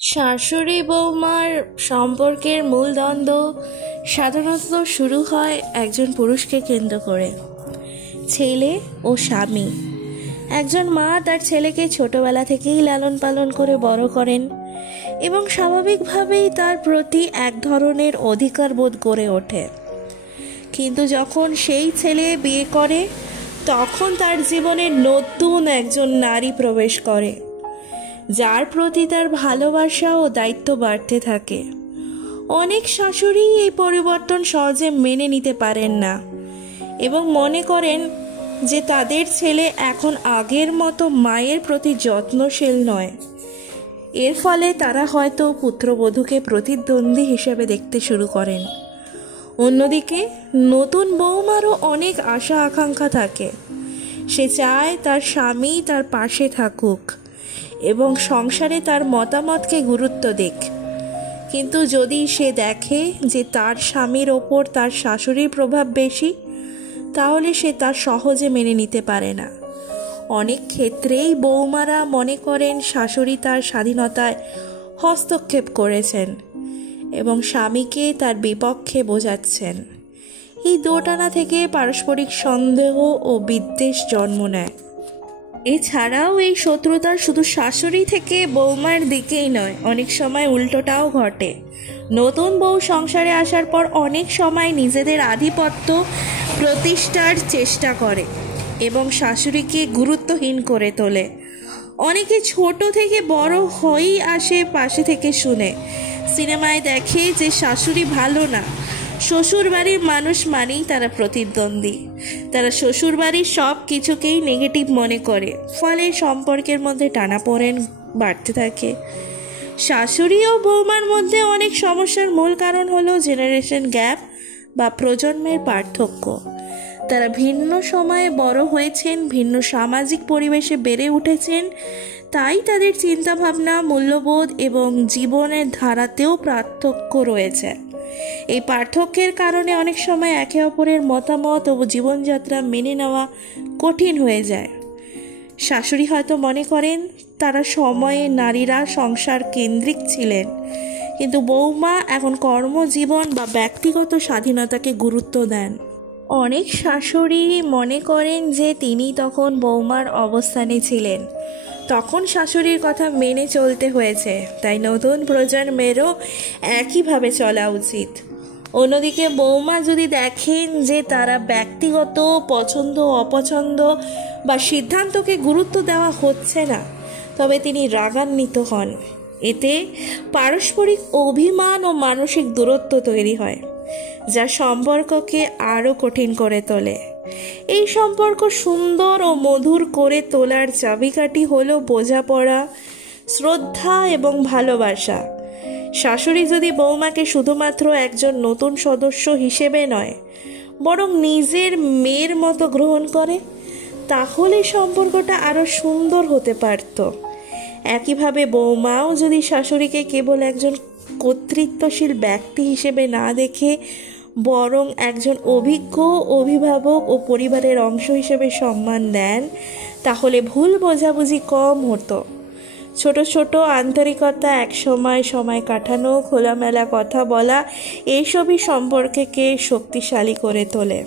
শাশুড়ি বৌমার সম্পর্কের মূল দ্বন্দ্ব সাধারণত শুরু হয় একজন পুরুষকে কেন্দ্র করে, ছেলে ও স্বামী। একজন মা তার ছেলেকে ছোটবেলা থেকেই লালন পালন করে বড় করেন এবং স্বাভাবিকভাবেই তার প্রতি এক ধরনের অধিকার বোধ গড়ে ওঠে। কিন্তু যখন সেই ছেলে বিয়ে করে, তখন তার জীবনে নতুন একজন নারী প্রবেশ করে, যার প্রতি তার ভালোবাসা ও দায়িত্ব বাড়তে থাকে। অনেক শাশুড়ি এই পরিবর্তন সহজে মেনে নিতে পারেন না এবং মনে করেন যে তাদের ছেলে এখন আগের মতো মায়ের প্রতি যত্নশীল নয়। এর ফলে তারা হয়তো পুত্রবধূকে প্রতিদ্বন্দ্বী হিসেবে দেখতে শুরু করেন। অন্যদিকে নতুন বৌমারও অনেক আশা আকাঙ্ক্ষা থাকে। সে চায় তার স্বামী তার পাশে থাকুক এবং সংসারে তার মতামতকে গুরুত্ব দিক। কিন্তু যদি সে দেখে যে তার স্বামীর ওপর তার শাশুড়ির প্রভাব বেশি, তাহলে সে তা সহজে মেনে নিতে পারে না। অনেক ক্ষেত্রেই বৌমারা মনে করেন শাশুড়ি তার স্বাধীনতায় হস্তক্ষেপ করেছেন এবং স্বামীকে তার বিপক্ষে বোঝাচ্ছেন। এই দোটানা থেকে পারস্পরিক সন্দেহ ও বিদ্বেষ জন্ম নেয়। এছাড়াও এই শত্রুতা শুধু শাশুড়ি থেকে বৌমার দিকেই নয়, অনেক সময় উল্টোটাও ঘটে। নতুন বউ সংসারে আসার পর অনেক সময় নিজেদের আধিপত্য প্রতিষ্ঠার চেষ্টা করে এবং শাশুড়িকে গুরুত্বহীন করে তোলে। অনেকে ছোট থেকে বড় হয়েই আসে পাশে থেকে শুনে। সিনেমায় দেখে যে শাশুড়ি ভালো না, শ্বশুরবাড়ির মানুষ মানেই তারা প্রতিদ্বন্দ্বী। তারা শ্বশুরবাড়ির সব কিছুকেই নেগেটিভ মনে করে, ফলে সম্পর্কের মধ্যে টানাপোড়েন বাড়তে থাকে। শাশুড়ি ও বৌমার মধ্যে অনেক সমস্যার মূল কারণ হলো জেনারেশন গ্যাপ বা প্রজন্মের পার্থক্য। তারা ভিন্ন সময়ে বড় হয়েছেন, ভিন্ন সামাজিক পরিবেশে বেড়ে উঠেছেন, তাই তাদের চিন্তাভাবনা, মূল্যবোধ এবং জীবনের ধারাতেও পার্থক্য রয়েছে। এই পার্থক্যের কারণে অনেক সময় একে অপরের মতামত ও জীবনযাত্রা মেনে নেওয়া কঠিন হয়ে যায়। শাশুড়ি হয়তো মনে করেন তারা সময়ে নারীরা সংসার কেন্দ্রিক ছিলেন, কিন্তু বৌমা এখন কর্মজীবন বা ব্যক্তিগত স্বাধীনতাকে গুরুত্ব দেন। অনেক শাশুড়ি মনে করেন যে তিনি তখন বৌমার অবস্থানে ছিলেন, তখন শাশুড়ির কথা মেনে চলতে হয়েছে, তাই নতুন প্রজন্মেরও একইভাবে চলা উচিত। অন্যদিকে বৌমা যদি দেখেন যে তারা ব্যক্তিগত পছন্দ অপছন্দ বা সিদ্ধান্তকে গুরুত্ব দেওয়া হচ্ছে না, তবে তিনি রাগান্বিত হন। এতে পারস্পরিক অভিমান ও মানসিক দূরত্ব তৈরি হয়, যা সম্পর্ককে আরও কঠিন করে তোলে। এই সম্পর্ক সুন্দর ও মধুর করে তোলার চাবিকাঠি হলো বোঝাপড়া, শ্রদ্ধা এবং ভালোবাসা। শাশুড়ি যদি বৌমাকে শুধুমাত্র একজন নতুন সদস্য হিসেবে নয়, বরং নিজের মেয়ের মতো গ্রহণ করে, তাহলে সম্পর্কটা আরও সুন্দর হতে পারত। একইভাবে বৌমাও যদি শাশুড়িকে কেবল একজন কর্তৃত্বশীল ব্যক্তি হিসেবে না দেখে, বরং একজন অভিজ্ঞ অভিভাবক ও পরিবারের অংশ হিসেবে সম্মান দেন, তাহলে ভুল বোঝাবুঝি কম হতো। ছোট ছোট আন্তরিকতা, সময় কাটানো, খোলামেলা কথা বলা, এইসবই সম্পর্ককে শক্তিশালী করে তোলে।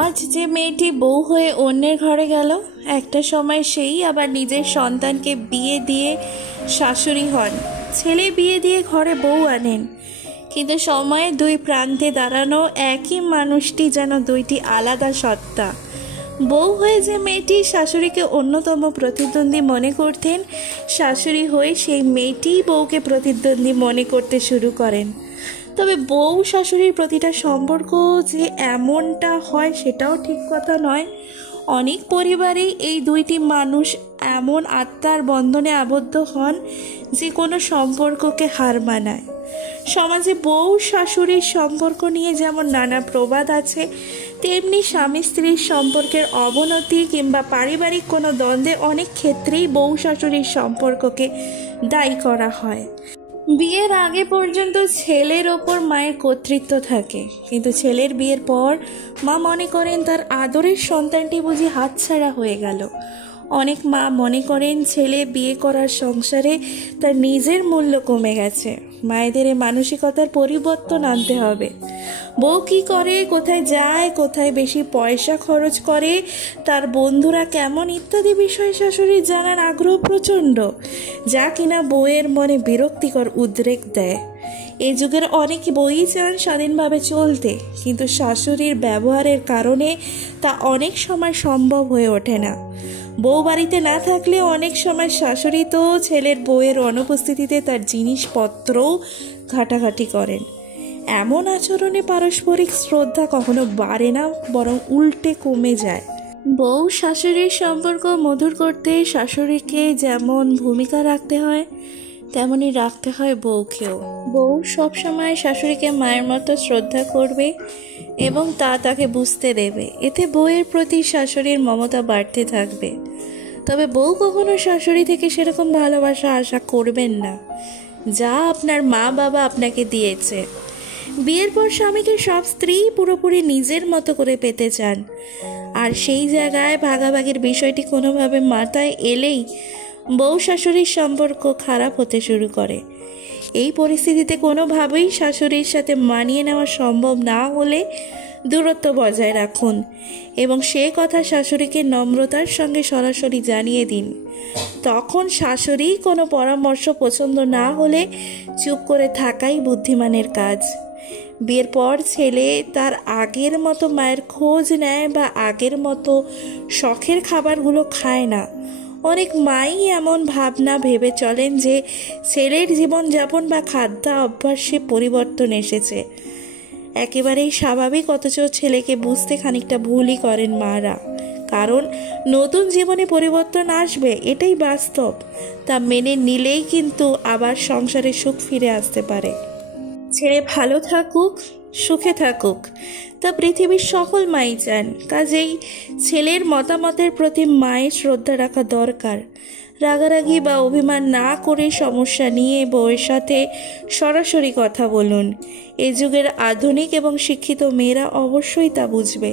আজ যে মেয়েটি বউ হয়ে অন্যের ঘরে গেল, একটা সময় সেই আবার নিজের সন্তানকে বিয়ে দিয়ে শাশুড়ি হন। ছেলে বিয়ে দিয়ে ঘরে বউ আনেন, কিন্তু সময়ের দুই প্রান্তে দাঁড়ানো একই মানুষটি যেন দুইটি আলাদা সত্তা। বউ হয়ে যে মেয়েটি শাশুড়িকে অন্যতম প্রতিদ্বন্দ্বী মনে করতেন, শাশুড়ি হয়ে সেই মেয়েটি বউকে প্রতিদ্বন্দ্বী মনে করতে শুরু করেন। তবে বউ শাশুড়ির প্রতিটা সম্পর্ক যে এমনটা হয় সেটাও ঠিক কথা নয়। অনেক পরিবারেই এই দুইটি মানুষ এমন আত্মার বন্ধনে আবদ্ধ হন যে কোনো সম্পর্ককে হার মানায়। সমাজে বউ শাশুড়ির সম্পর্ক নিয়ে যেমন নানা প্রবাদ আছে, তেমনি স্বামী স্ত্রীর সম্পর্কের অবনতি কিংবা পারিবারিক কোনো দ্বন্দ্বে অনেক ক্ষেত্রেই বউ শাশুড়ির সম্পর্ককে দায়ী করা হয়। বিয়ের আগে পর্যন্ত ছেলের ওপর মায়ের কর্তৃত্ব থাকে, কিন্তু ছেলের বিয়ের পর মা মনে করেন তার আদরের সন্তানটি বুঝি হাতছাড়া হয়ে গেল। অনেক মা মনে করেন ছেলে বিয়ে করার সংসারে তার নিজের মূল্য কমে গেছে। মায়েদের এই মানসিকতার পরিবর্তন আনতে হবে। বউ কী করে, কোথায় যায়, কোথায় বেশি পয়সা খরচ করে, তার বন্ধুরা কেমন ইত্যাদি বিষয়ে শাশুড়ির জানার আগ্রহ প্রচণ্ড, যা কিনা বউয়ের মনে বিরক্তিকর উদ্রেক দেয়। এই যুগের অনেক বউই চান স্বাধীনভাবে চলতে, কিন্তু শাশুড়ির ব্যবহারের কারণে তা অনেক সময় সম্ভব হয়ে ওঠে না। বউ বাড়িতে না থাকলে অনেক সময় শাশুড়ি তো ছেলের বউয়ের অনুপস্থিতিতে তার জিনিসপত্রও ঘাটাঘাটি করেন। এমন আচরণে পারস্পরিক শ্রদ্ধা কখনো বাড়ে না, বরং উল্টে কমে যায়। বউ শাশুড়ির সম্পর্ক মধুর করতে শাশুড়িকে যেমন ভূমিকা রাখতে হয়, তেমনি রাখতে হয় বউকেও। বউ সবসময় শাশুড়িকে মায়ের মতো শ্রদ্ধা করবে এবং তা তাকে বুঝতে দেবে। এতে বউয়ের প্রতি শাশুড়ির মমতা বাড়তে থাকবে। তবে বউ কখনো শাশুড়ি থেকে সেরকম ভালোবাসা আশা করবেন না যা আপনার মা বাবা আপনাকে দিয়েছে। বিয়ের পর স্বামীকে সব স্ত্রী পুরোপুরি নিজের মতো করে পেতে চান, আর সেই জায়গায় ভাগাভাগির বিষয়টি কোনোভাবে মাথায় এলেই বউ শাশুড়ির সম্পর্ক খারাপ হতে শুরু করে। এই পরিস্থিতিতে কোনোভাবেই শাশুড়ির সাথে মানিয়ে নেওয়া সম্ভব না হলে দূরত্ব বজায় রাখুন এবং সে কথা শাশুড়িকে নম্রতার সঙ্গে সরাসরি জানিয়ে দিন। তখন শাশুড়ি কোনো পরামর্শ পছন্দ না হলে চুপ করে থাকাই বুদ্ধিমানের কাজ। বিয়ের পর ছেলে তার আগের মতো মায়ের খোঁজ নেয় বা আগের মতো শখের খাবারগুলো খায় না। অনেক মাই এমন ভাবনা ভেবে চলেন যে ছেলের জীবনযাপন বা খাদ্য অভ্যাসে পরিবর্তন এসেছে। একেবারেই স্বাভাবিক, অথচ ছেলেকে বুঝতে খানিকটা ভুলই করেন মারা। কারণ নতুন জীবনে পরিবর্তন আসবে, এটাই বাস্তব। তা মেনে নিলেই কিন্তু আবার সংসারে সুখ ফিরে আসতে পারে। ছেলে ভালো থাকুক, সুখে থাকুক, তা পৃথিবীর সকল মাই চান। কাজেই ছেলের মতামতের প্রতি মায়ের শ্রদ্ধা রাখা দরকার। রাগারাগি বা অভিমান না করে সমস্যা নিয়ে বউয়ের সাথে সরাসরি কথা বলুন। এ যুগের আধুনিক এবং শিক্ষিত মেয়েরা অবশ্যই তা বুঝবে।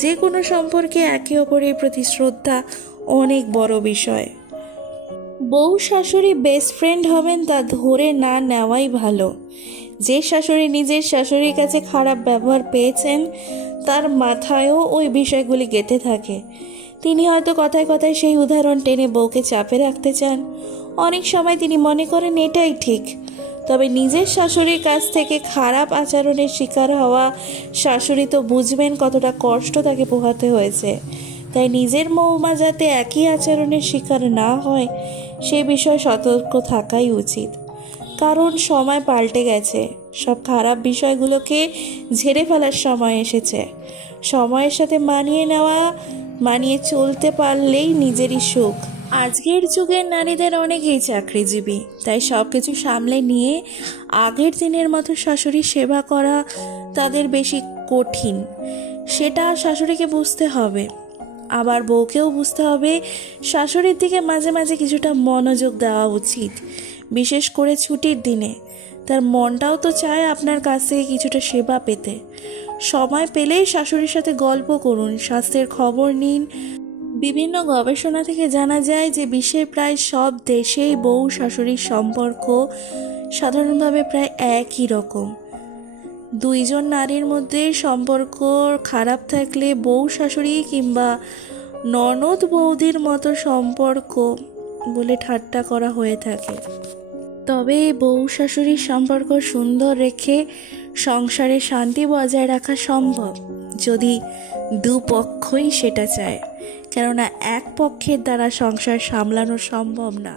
যে কোনো সম্পর্কে একে অপরের প্রতি শ্রদ্ধা অনেক বড় বিষয়। বউ শাশুড়ি বেস্ট ফ্রেন্ড হবেন তা ধরে না নেওয়াই ভালো। যে শাশুড়ি নিজের শাশুড়ির কাছে খারাপ ব্যবহার পেয়েছেন তার মাথায়ও ওই বিষয়গুলি গেঁথে থাকে। তিনি হয়তো কথায় কথায় সেই উদাহরণ টেনে বউকে চাপে রাখতে চান। অনেক সময় তিনি মনে করেন এটাই ঠিক। তবে নিজের শাশুড়ির কাছ থেকে খারাপ আচরণের শিকার হওয়া শাশুড়ি তো বুঝবেন কতটা কষ্ট তাকে পোহাতে হয়েছে। তাই নিজের বউমা যাতে একই আচরণের শিকার না হয় সে বিষয়ে সতর্ক থাকাই উচিত। কারণ সময় পাল্টে গেছে, সব খারাপ বিষয়গুলোকে ঝেড়ে ফেলার সময় এসেছে। সময়ের সাথে মানিয়ে চলতে পারলেই নিজেরই সুখ। আজকের যুগের নারীদের অনেকেই চাকরিজীবী, তাই সব কিছু সামলে নিয়ে আগের দিনের মতো শাশুড়ির সেবা করা তাদের বেশি কঠিন। সেটা শাশুড়িকে বুঝতে হবে। আবার বউকেও বুঝতে হবে শাশুড়ির দিকে মাঝে মাঝে কিছুটা মনোযোগ দেওয়া উচিত, বিশেষ করে ছুটির দিনে। তার মনটাও তো চায় আপনার কাছ থেকে কিছুটা সেবা পেতে। সময় পেলেই শাশুড়ির সাথে গল্প করুন, স্বাস্থ্যের খবর নিন। বিভিন্ন গবেষণা থেকে জানা যায় যে বিশ্বের প্রায় সব দেশেই বউ শাশুড়ির সম্পর্ক সাধারণভাবে প্রায় একই রকম। দুইজন নারীর মধ্যে সম্পর্ক খারাপ থাকলে বউ শাশুড়ি কিংবা ননদ বৌদির মতো সম্পর্ক বলে ঠাট্টা করা হয়ে থাকে। তবে বউ শাশুড়ির সম্পর্ক সুন্দর রেখে সংসারে শান্তি বজায় রাখা সম্ভব, যদি দুপক্ষই সেটা চায়। কেননা এক পক্ষের দ্বারা সংসার সামলানো সম্ভব না।